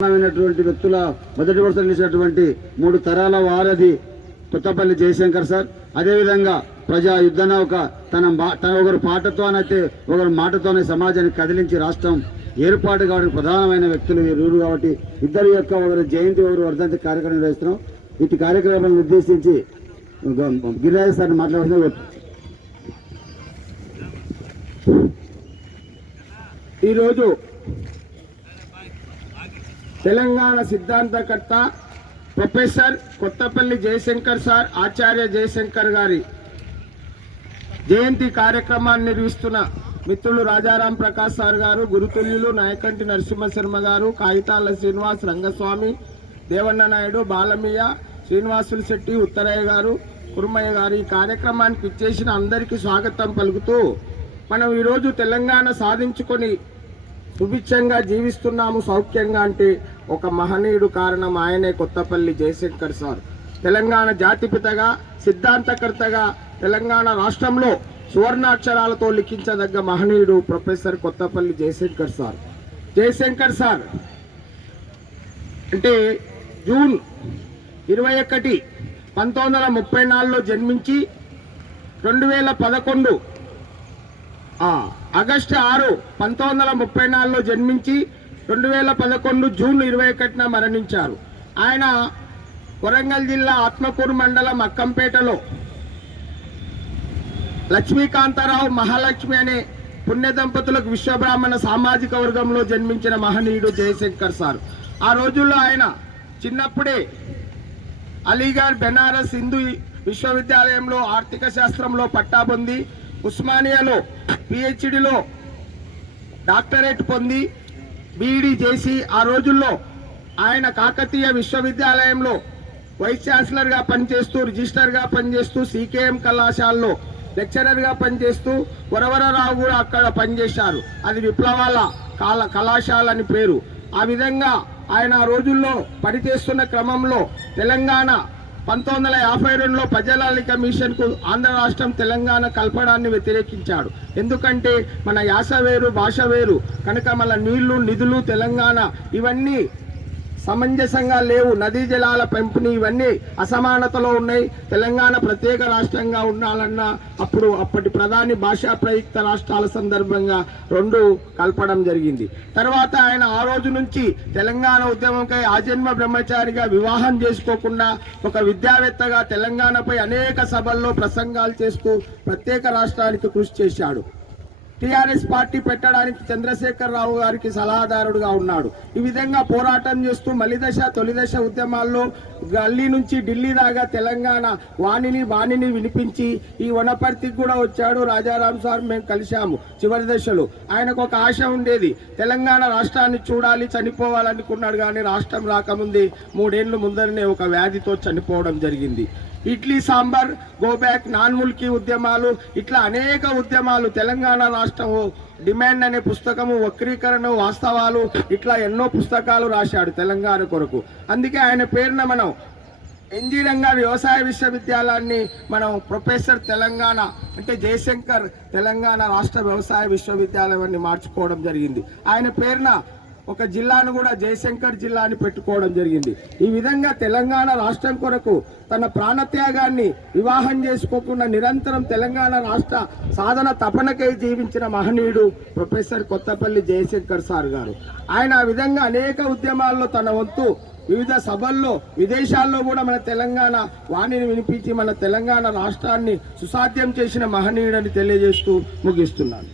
ప్రధానమైనటువంటి వ్యక్తుల మొదటి వరుస నిలిచినటువంటి మూడు తరాల వారధి కొత్తపల్లి జయశంకర్ సార్. అదేవిధంగా ప్రజా యుద్ధ నౌక తన మా- తన ఒకరు పాటతోనైతే ఒకరు మాటతోనే సమాజాన్ని కదిలించి రాష్ట్రం ఏర్పాటు కావడానికి ప్రధానమైన వ్యక్తులు వీరు కాబట్టి ఇద్దరు యొక్క ఒకరు జయంతి ఒకరు వర్ధంతి కార్యక్రమం నిర్వహిస్తున్నాం. ఇటు కార్యక్రమాలను ఉద్దేశించి గిరిరాజు సార్ మాట్లాడుతున్న. ఈరోజు తెలంగాణ సిద్ధాంతకర్త ప్రొఫెసర్ కొత్తపల్లి జయశంకర్ సార్ ఆచార్య జయశంకర్ గారి జయంతి కార్యక్రమాన్ని నిర్వహిస్తున్న మిత్రులు రాజారాం ప్రకాష్ సార్ గారు గురుతుల్యులు నాయకంటి నరసింహశర్మ గారు కాగితాల శ్రీనివాస్ రంగస్వామి దేవన్న నాయుడు బాలమయ్య శ్రీనివాసులు శెట్టి ఉత్తరయ్య గారు కురుమయ్య గారు ఈ కార్యక్రమానికి ఇచ్చేసిన అందరికీ స్వాగతం పలుకుతూ మనం ఈరోజు తెలంగాణ సాధించుకొని సుభిక్షంగా జీవిస్తున్నాము సౌఖ్యంగా అంటే ఒక మహనీయుడు కారణం ఆయనే కొత్తపల్లి జయశంకర్ సార్. తెలంగాణ జాతిపితగా సిద్ధాంతకర్తగా తెలంగాణ రాష్ట్రంలో సువర్ణాక్షరాలతో లిఖించదగ్గ మహనీయుడు professor Kothapalli Jayashankar sir. Jayashankar sir అంటే జూన్ ఇరవై ఒకటి పంతొమ్మిది వందల ముప్పై నాలుగులో జన్మించి రెండు వేల పదకొండు ఆగస్టు ఆరు పంతొమ్మిది వందల ముప్పై నాలుగులో జన్మించి రెండు వేల పదకొండు జూన్ ఇరవై ఒకటిన మరణించారు. ఆయన వరంగల్ జిల్లా ఆత్మకూరు మండలం అక్కంపేటలో లక్ష్మీకాంతారావు మహాలక్ష్మి అనే పుణ్య దంపతులకు విశ్వబ్రాహ్మణ సామాజిక వర్గంలో జన్మించిన మహనీయుడు జయశంకర్ సార్. ఆ రోజుల్లో ఆయన చిన్నప్పుడే అలీగఢ్ బెనారస్ హిందూ విశ్వవిద్యాలయంలో ఆర్థిక శాస్త్రంలో పట్టా పొంది ఉస్మానియాలో పిహెచ్డిలో డాక్టరేట్ పొంది బీఈడి చేసి ఆ రోజుల్లో ఆయన కాకతీయ విశ్వవిద్యాలయంలో వైస్ ఛాన్సలర్గా పనిచేస్తూ రిజిస్టర్గా పనిచేస్తూ సీకేఎం కళాశాలలో లెక్చరర్గా పనిచేస్తూ వరవరరావు కూడా అక్కడ పనిచేశారు. అది విప్లవాల కాల కళాశాల అని పేరు. ఆ విధంగా ఆయన ఆ రోజుల్లో పనిచేస్తున్న క్రమంలో తెలంగాణ పంతొమ్మిది వందల యాభై రెండులో ప్రజలాలి కమిషన్కు ఆంధ్ర రాష్ట్రం తెలంగాణ కల్పడాన్ని వ్యతిరేకించాడు. ఎందుకంటే మన యాస వేరు భాష వేరు కనుక మన నీళ్ళు నిధులు తెలంగాణ ఇవన్నీ సమంజసంగా లేవు. నదీ జలాల పెంపుని ఇవన్నీ అసమానతలో ఉన్నాయి. తెలంగాణ ప్రత్యేక రాష్ట్రంగా ఉండాలన్న అప్పుడు అప్పటి ప్రధాని భాషా ప్రయుక్త రాష్ట్రాల సందర్భంగా రెండు కలపడం జరిగింది. తర్వాత ఆయన ఆ రోజు నుంచి తెలంగాణ ఉద్యమంకై ఆజన్మ బ్రహ్మచారిగా వివాహం చేసుకోకుండా ఒక విద్యావేత్తగా తెలంగాణపై అనేక సభల్లో ప్రసంగాలు చేస్తూ ప్రత్యేక రాష్ట్రానికి కృషి చేశాడు. టిఆర్ఎస్ పార్టీ పెట్టడానికి చంద్రశేఖర్ రావు గారికి సలహాదారుడుగా ఉన్నాడు. ఈ విధంగా పోరాటం చేస్తూ మలిదశ తొలిదశ ఉద్యమాల్లో గల్లీ నుంచి ఢిల్లీ దాకా తెలంగాణ వాణిని వాణిని వినిపించి ఈ వనపర్తికి కూడా వచ్చాడు రాజారాం సార్. మేము కలిశాము చివరి దశలో. ఆయనకు ఒక ఆశ ఉండేది. తెలంగాణ రాష్ట్రాన్ని చూడాలి చనిపోవాలనుకున్నాడు కానీ రాష్ట్రం రాకముందే మూడేళ్ళు ముందరనే ఒక వ్యాధితో చనిపోవడం జరిగింది. Idli sambar go back non mulki ఉద్యమాలు ఇట్లా అనేక ఉద్యమాలు తెలంగాణ రాష్ట్రము డిమాండ్ అనే పుస్తకము వక్రీకరణ వాస్తవాలు ఇట్లా ఎన్నో పుస్తకాలు రాశాడు తెలంగాణ కొరకు. అందుకే ఆయన పేరున మనం ఎన్జీ రంగా వ్యవసాయ విశ్వవిద్యాలయాన్ని మనం ప్రొఫెసర్ తెలంగాణ అంటే జయశంకర్ తెలంగాణ రాష్ట్ర వ్యవసాయ విశ్వవిద్యాలయాన్ని మార్చుకోవడం జరిగింది. ఆయన పేరున ఒక జిల్లాను కూడా జయశంకర్ జిల్లా అని పెట్టుకోవడం జరిగింది. ఈ విధంగా తెలంగాణ రాష్ట్రం కొరకు తన ప్రాణత్యాగాన్ని వివాహం చేసుకోకుండా నిరంతరం తెలంగాణ రాష్ట్ర సాధన తపనకై జీవించిన మహనీయుడు ప్రొఫెసర్ కొత్తపల్లి జయశంకర్ సార్ గారు. ఆయన ఆ విధంగా అనేక ఉద్యమాల్లో తన వంతు వివిధ సభల్లో విదేశాల్లో కూడా మన తెలంగాణ వాణిని వినిపించి మన తెలంగాణ రాష్ట్రాన్ని సుసాధ్యం చేసిన మహనీయుడని తెలియజేస్తూ ముగిస్తున్నాను.